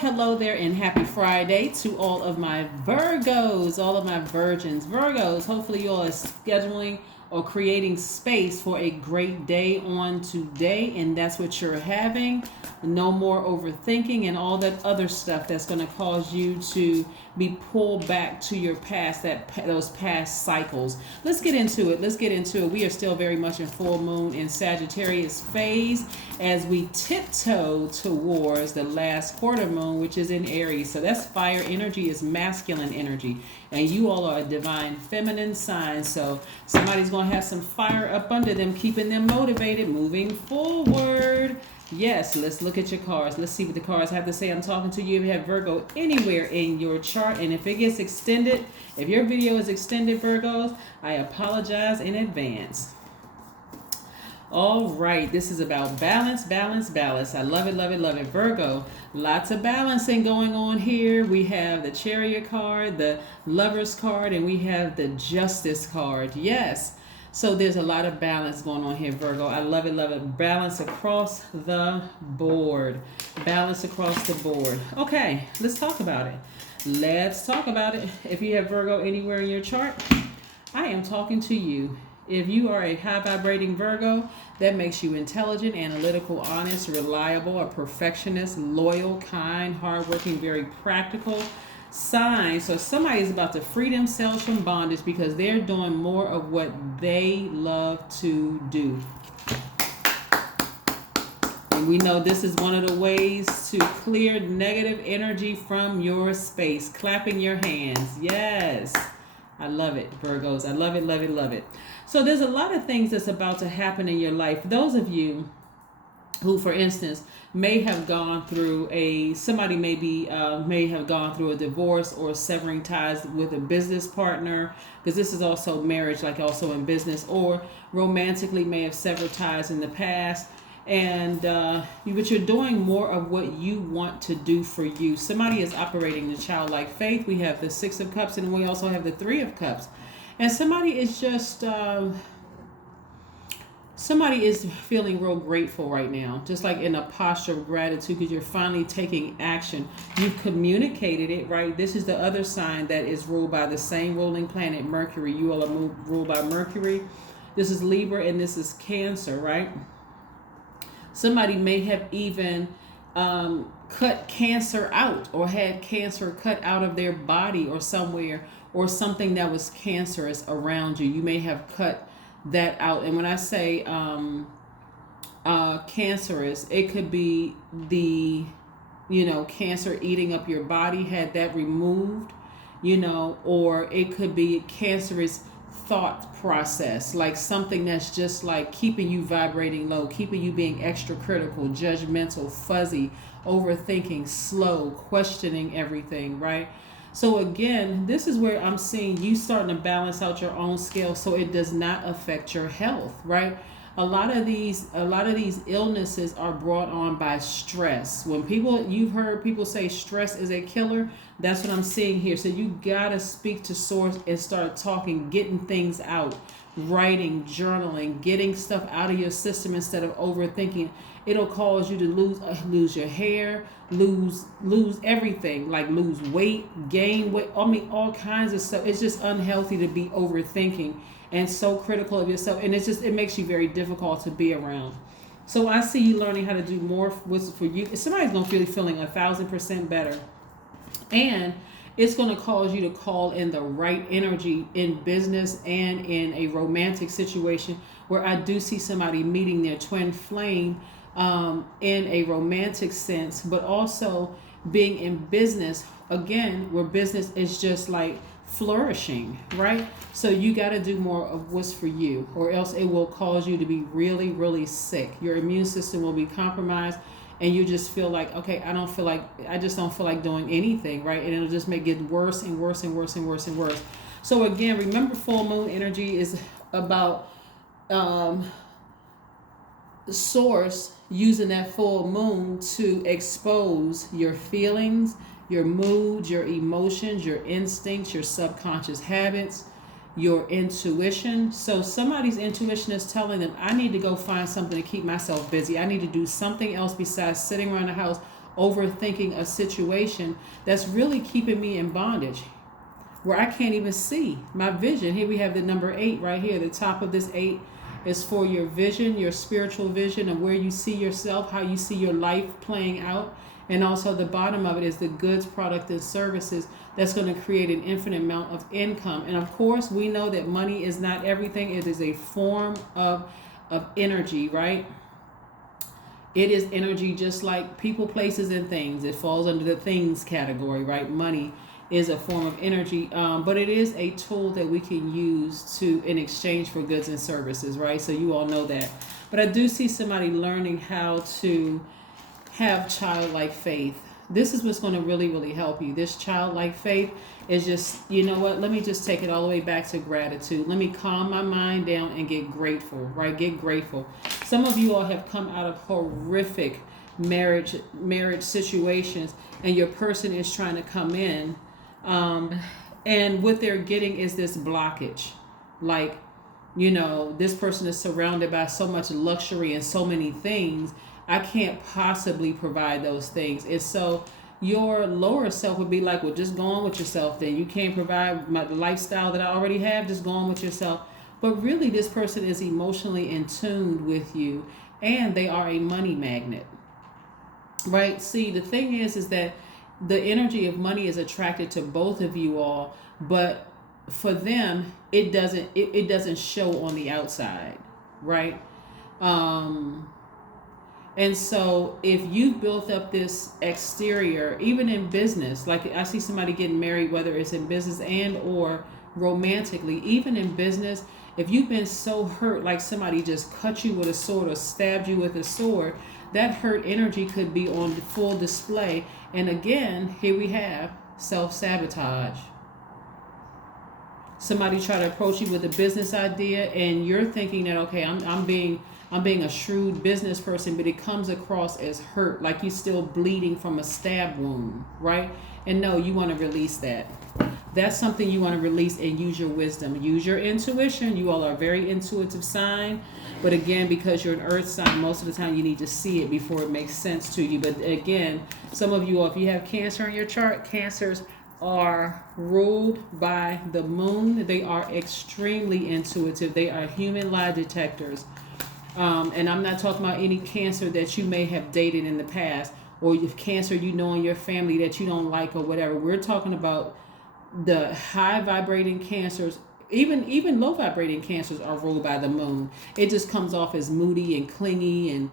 Hello there and happy Friday to all of my Virgos, all of my virgins. Virgos, hopefully you all are scheduling or creating space for a great day on today, and that's what you're having. No more overthinking and all that other stuff that's going to cause you to be pulled back to your past, those past cycles. Let's get into it. We are still very much in full moon in Sagittarius phase as we tiptoe towards the last quarter moon, which is in Aries. So that's fire energy, is masculine energy, and you all are a divine feminine sign. So somebody's going to have some fire up under them, keeping them motivated, moving forward. Yes, let's look at your cards. Let's see what the cards have to say. I'm talking to you if you have Virgo anywhere in your chart. And if it gets extended, if your video is extended, Virgos, I apologize in advance. All right, this is about balance. I love it. Virgo, lots of balancing going on here. We have the Chariot card, the Lover's card, and we have the Justice card. Yes. So there's a lot of balance going on here, Virgo. I love it. Balance across the board. Okay, let's talk about it. If you have Virgo anywhere in your chart, I am talking to you. If you are a high vibrating Virgo, that makes you intelligent, analytical, honest, reliable, a perfectionist, loyal, kind, hardworking, very practical sign. So somebody is about to free themselves from bondage because they're doing more of what they love to do. And we know this is one of the ways to clear negative energy from your space. Clapping your hands. Yes. I love it, Virgos. I love it. So there's a lot of things that's about to happen in your life. Those of you who, for instance, may have gone through may have gone through a divorce or severing ties with a business partner, because this is also marriage, like also in business, or romantically may have severed ties in the past. And but you're doing more of what you want to do for you. Somebody is operating the childlike faith. We have the Six of Cups, and we also have the Three of Cups. And somebody is just somebody is feeling real grateful right now, just like in a posture of gratitude, because you're finally taking action. You've communicated it, right? This is the other sign that is ruled by the same ruling planet, Mercury. You all are ruled by Mercury. This is Libra, and this is Cancer, right? Somebody may have even cut cancer out, or had cancer cut out of their body or somewhere, or something that was cancerous around you. You may have cut that out. And when I say cancerous, it could be the cancer eating up your body, had that removed, or it could be cancerous thought process, like something that's just like keeping you vibrating low, keeping you being extra critical, judgmental, fuzzy, overthinking, slow, questioning everything, right? So again, this is where I'm seeing you starting to balance out your own scale so it does not affect your health, right? A lot of these illnesses are brought on by stress. You've heard people say stress is a killer. That's what I'm seeing here. So you gotta speak to source and start talking, getting things out, writing, journaling, getting stuff out of your system instead of overthinking. It'll cause you to lose your hair, lose everything, like lose weight, gain weight. I mean, all kinds of stuff. It's just unhealthy to be overthinking and so critical of yourself, and it makes you very difficult to be around. So I see you learning how to do more for you. Somebody's gonna feel feeling 1,000% better, and it's going to cause you to call in the right energy in business and in a romantic situation, where I do see somebody meeting their twin flame in a romantic sense, but also being in business, again, where business is just like flourishing, right? So you got to do more of what's for you, or else it will cause you to be really, really sick. Your immune system will be compromised, and you just feel like, okay, I just don't feel like doing anything, right? And it'll just make it worse and worse and worse and worse and worse. So again, remember, full moon energy is about source using that full moon to expose your feelings, your moods, your emotions, your instincts, your subconscious habits, your intuition. So somebody's intuition is telling them, I need to go find something to keep myself busy. I need to do something else besides sitting around the house overthinking a situation that's really keeping me in bondage, where I can't even see my vision. Here we have the number 8 right here. The top of this 8 is for your vision, your spiritual vision of where you see yourself, how you see your life playing out. And also the bottom of it is the goods, product, and services that's going to create an infinite amount of income. And of course, we know that money is not everything. It is a form of energy, right? It is energy, just like people, places, and things. It falls under the things category, right? Money is a form of energy, but it is a tool that we can use to in exchange for goods and services, right? So you all know that. But I do see somebody learning how to have childlike faith. This is what's going to really, really help you. This childlike faith is just, you know what, let me just take it all the way back to gratitude. Let me calm my mind down and get grateful, right? Get grateful. Some of you all have come out of horrific marriage situations, and your person is trying to come in, and what they're getting is this blockage. Like, you know, this person is surrounded by so much luxury and so many things. I can't possibly provide those things. And so your lower self would be like, well, just go on with yourself then. You can't provide the lifestyle that I already have. Just go on with yourself. But really, this person is emotionally in tune with you, and they are a money magnet, right? See, the thing is that the energy of money is attracted to both of you all, but for them, it doesn't show on the outside, right? And so if you've built up this exterior, even in business, like I see somebody getting married, whether it's in business and or romantically, even in business, if you've been so hurt, like somebody just cut you with a sword or stabbed you with a sword, that hurt energy could be on full display. And again, here we have self-sabotage. Somebody try to approach you with a business idea, and you're thinking that, okay, I'm being a shrewd business person, but it comes across as hurt, like you're still bleeding from a stab wound, right? And no, you want to release that. That's something you want to release and use your wisdom. Use your intuition. You all are a very intuitive sign. But again, because you're an earth sign, most of the time you need to see it before it makes sense to you. But again, some of you all, if you have Cancer in your chart, Cancers are ruled by the moon. They are extremely intuitive. They are human lie detectors. And I'm not talking about any Cancer that you may have dated in the past, or if Cancer you know in your family that you don't like or whatever. We're talking about the high vibrating Cancers. Even low vibrating Cancers are ruled by the moon. It just comes off as moody and clingy and,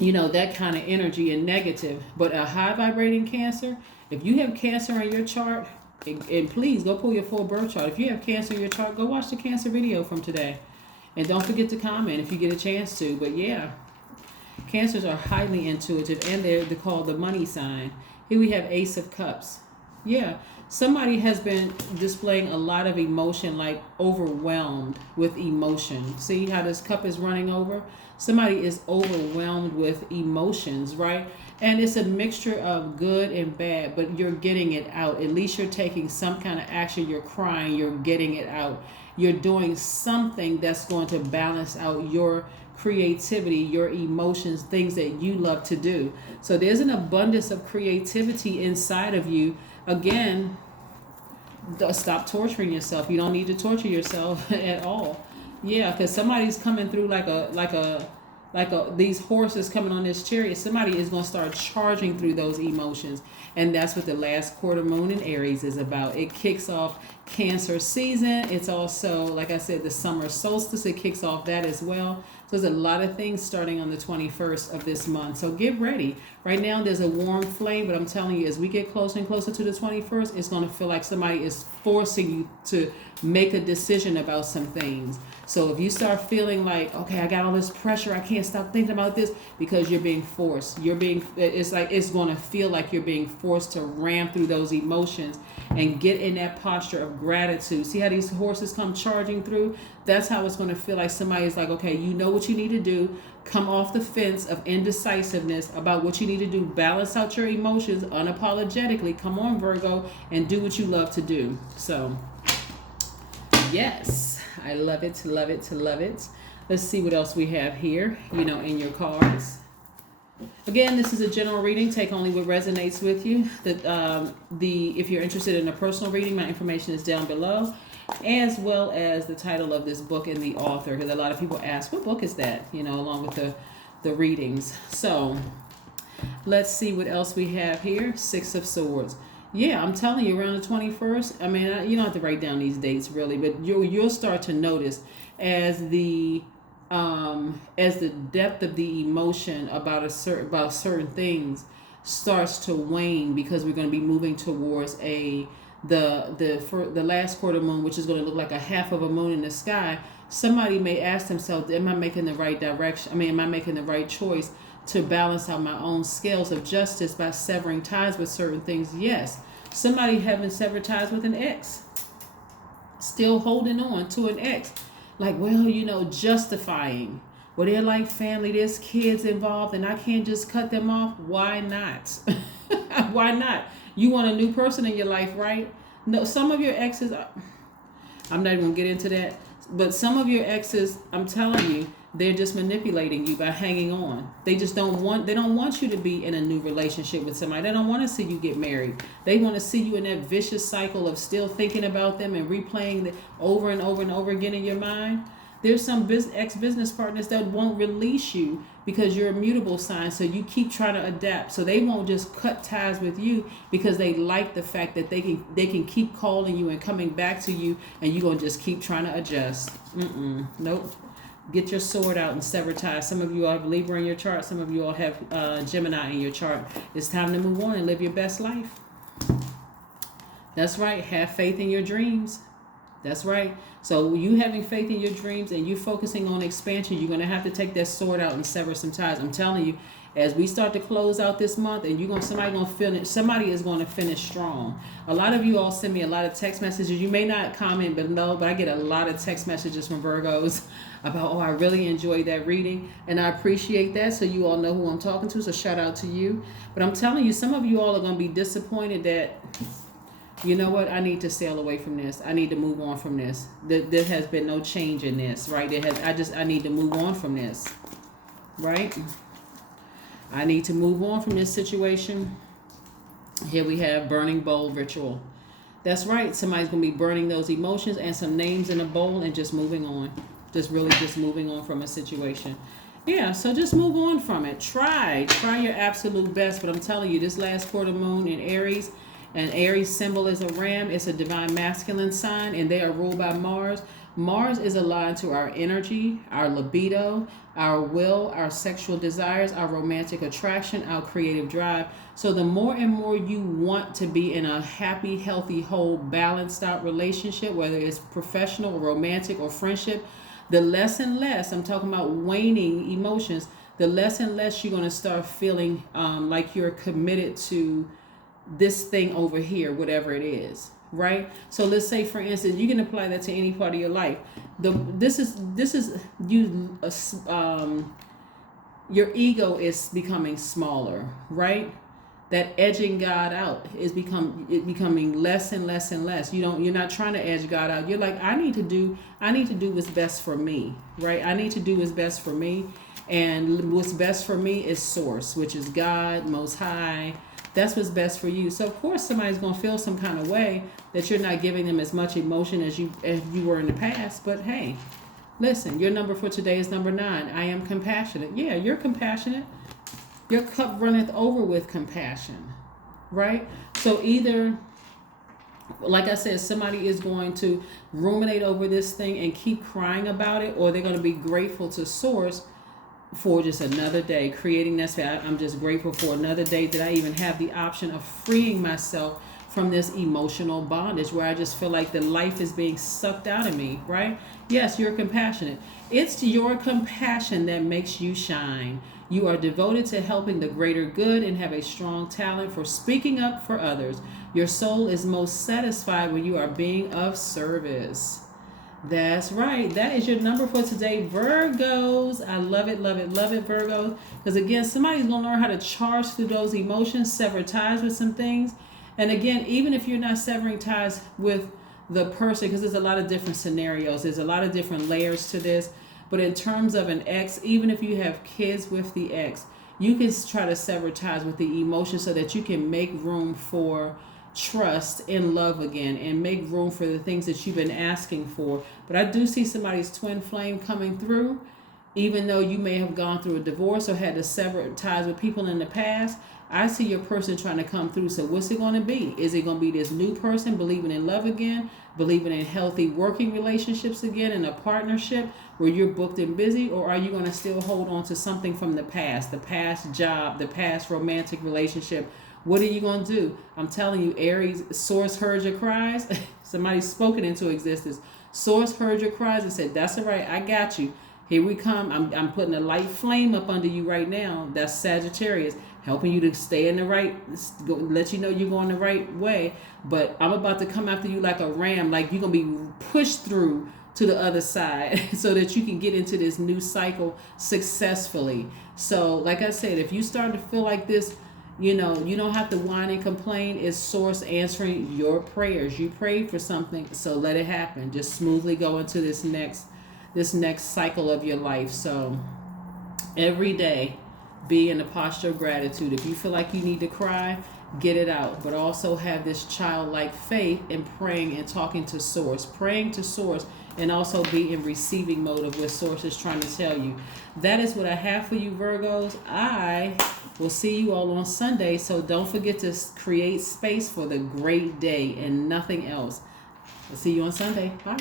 you know, that kind of energy and negative. But a high vibrating Cancer, if you have Cancer in your chart, and please go pull your full birth chart. If you have Cancer in your chart, go watch the Cancer video from today. And don't forget to comment if you get a chance to. But yeah, Cancers are highly intuitive, and they're called the money sign. Here we have Ace of Cups. Yeah, somebody has been displaying a lot of emotion, like overwhelmed with emotion. See how this cup is running over? Somebody is overwhelmed with emotions, right? And it's a mixture of good and bad, but you're getting it out. At least you're taking some kind of action. You're crying, you're getting it out. You're doing something that's going to balance out your creativity, your emotions, things that you love to do. So there's an abundance of creativity inside of you. Again, stop torturing yourself. You don't need to torture yourself at all. Yeah, because somebody's coming through like these horses coming on this chariot. Somebody is going to start charging through those emotions. And that's what the last quarter moon in Aries is about. It kicks off Cancer season. It's also, like I said, the summer solstice. It kicks off that as well. So there's a lot of things starting on the 21st of this month. So get ready. Right now there's a warm flame, but I'm telling you, as we get closer and closer to the 21st, it's going to feel like somebody is forcing you to make a decision about some things. So if you start feeling like, okay, I got all this pressure, I can't stop thinking about this, because you're being forced. It's like, it's going to feel like you're being forced to ram through those emotions and get in that posture of gratitude. See how these horses come charging through? That's how it's going to feel like somebody's like, okay, you know what you need to do. Come off the fence of indecisiveness about what you need to do. Balance out your emotions unapologetically. Come on, Virgo, and do what you love to do. So, yes, I love it, love it, love it. Let's see what else we have here, in your cards. Again, this is a general reading. Take only what resonates with you. If you're interested in a personal reading, my information is down below, as well as the title of this book and the author. Because a lot of people ask, "What book is that?" Along with the readings. So let's see what else we have here. Six of Swords. Yeah, I'm telling you, around the 21st. I mean, you don't have to write down these dates really, but you'll start to notice as the depth of the emotion about certain things starts to wane, because we're going to be moving towards the last quarter moon, which is going to look like a half of a moon in the sky. Somebody may ask themselves, am I making the right direction? I mean, am I making the right choice to balance out my own scales of justice by severing ties with certain things? Yes. Somebody having severed ties with an ex, still holding on to an ex. Like, well, justifying. Well, they're like family, there's kids involved, and I can't just cut them off. Why not? Why not? You want a new person in your life, right? No, some of your exes, I'm not even going to get into that, but some of your exes, I'm telling you, they're just manipulating you by hanging on. They don't want you to be in a new relationship with somebody. They don't want to see you get married. They want to see you in that vicious cycle of still thinking about them and replaying it over and over and over again in your mind. There's some ex-business partners that won't release you because you're a mutable sign, so you keep trying to adapt. So they won't just cut ties with you because they like the fact that they can keep calling you and coming back to you, and you're going to just keep trying to adjust. Nope. Get your sword out and sever ties. Some of you all have Libra in your chart. Some of you all have Gemini in your chart. It's time to move on and live your best life. That's right. Have faith in your dreams. That's right. So you having faith in your dreams and you focusing on expansion, you're going to have to take that sword out and sever some ties. I'm telling you, as we start to close out this month, and somebody is going to finish strong. A lot of you all send me a lot of text messages. You may not comment below, but I get a lot of text messages from Virgos about, I really enjoyed that reading, and I appreciate that. So you all know who I'm talking to. So shout out to you. But I'm telling you, some of you all are going to be disappointed that, you know what, I need to sail away from this. I need to move on from this. There has been no change in this, right? I need to move on from this, right? I need to move on from this situation. Here we have burning bowl ritual. That's right. Somebody's going to be burning those emotions and some names in a bowl and just moving on. Just moving on from a situation. Yeah, so just move on from it. Try your absolute best. But I'm telling you, this last quarter moon in Aries, and Aries symbol is a ram. It's a divine masculine sign, and they are ruled by Mars. Mars is aligned to our energy, our libido, our will, our sexual desires, our romantic attraction, our creative drive. So the more and more you want to be in a happy, healthy, whole, balanced out relationship, whether it's professional or romantic or friendship, the less and less, I'm talking about waning emotions, the less and less you're going to start feeling like you're committed to this thing over here, whatever it is. Right? So let's say, for instance, you can apply that to any part of your life. This is you. Your ego is becoming smaller, right? That edging God out is becoming less and less and less. You're not trying to edge God out. You're like, I need to do what's best for me, right? I need to do what's best for me, and what's best for me is Source, which is God, Most High. That's what's best for you. So of course somebody's going to feel some kind of way that you're not giving them as much emotion as you were in the past. But hey, listen, your number for today is number 9. I am compassionate. Yeah, you're compassionate. Your cup runneth over with compassion, right? So either, like I said, somebody is going to ruminate over this thing and keep crying about it, or they're going to be grateful to Source for just another day, creating that space. I'm just grateful for another day that I even have the option of freeing myself from this emotional bondage where I just feel like the life is being sucked out of me, right? Yes, you're compassionate. It's your compassion that makes you shine. You are devoted to helping the greater good and have a strong talent for speaking up for others. Your soul is most satisfied when you are being of service. That's right. That is your number for today, Virgos. I love it, love it, love it, Virgos. Because again, somebody's going to learn how to charge through those emotions, sever ties with some things. And again, even if you're not severing ties with the person, because there's a lot of different scenarios, there's a lot of different layers to this. But in terms of an ex, even if you have kids with the ex, you can try to sever ties with the emotion so that you can make room for trust and love again, and make room for the things that you've been asking for. But I do see somebody's twin flame coming through. Even though you may have gone through a divorce or had to sever ties with people in the past, I see your person trying to come through. So what's it going to be? Is it going to be this new person believing in love again, believing in healthy working relationships again, in a partnership where you're booked and busy? Or are you going to still hold on to something from the past job, the past romantic relationship? What are you going to do? I'm telling you, Aries, Source heard your cries. Somebody's spoken into existence. Source heard your cries and said, that's all right, I got you. Here we come. I'm putting a light flame up under you right now. That's Sagittarius, helping you to stay in the right, let you know you're going the right way. But I'm about to come after you like a ram, like you're going to be pushed through to the other side so that you can get into this new cycle successfully. So like I said, if you start to feel like this, you don't have to whine and complain. It's Source answering your prayers. You prayed for something, so let it happen. Just smoothly go into this next cycle of your life. So every day, be in a posture of gratitude. If you feel like you need to cry, get it out. But also have this childlike faith in praying and talking to Source. Praying to Source, and also be in receiving mode of what Source is trying to tell you. That is what I have for you, Virgos. I will see you all on Sunday. So don't forget to create space for the great day and nothing else. I'll see you on Sunday. Bye.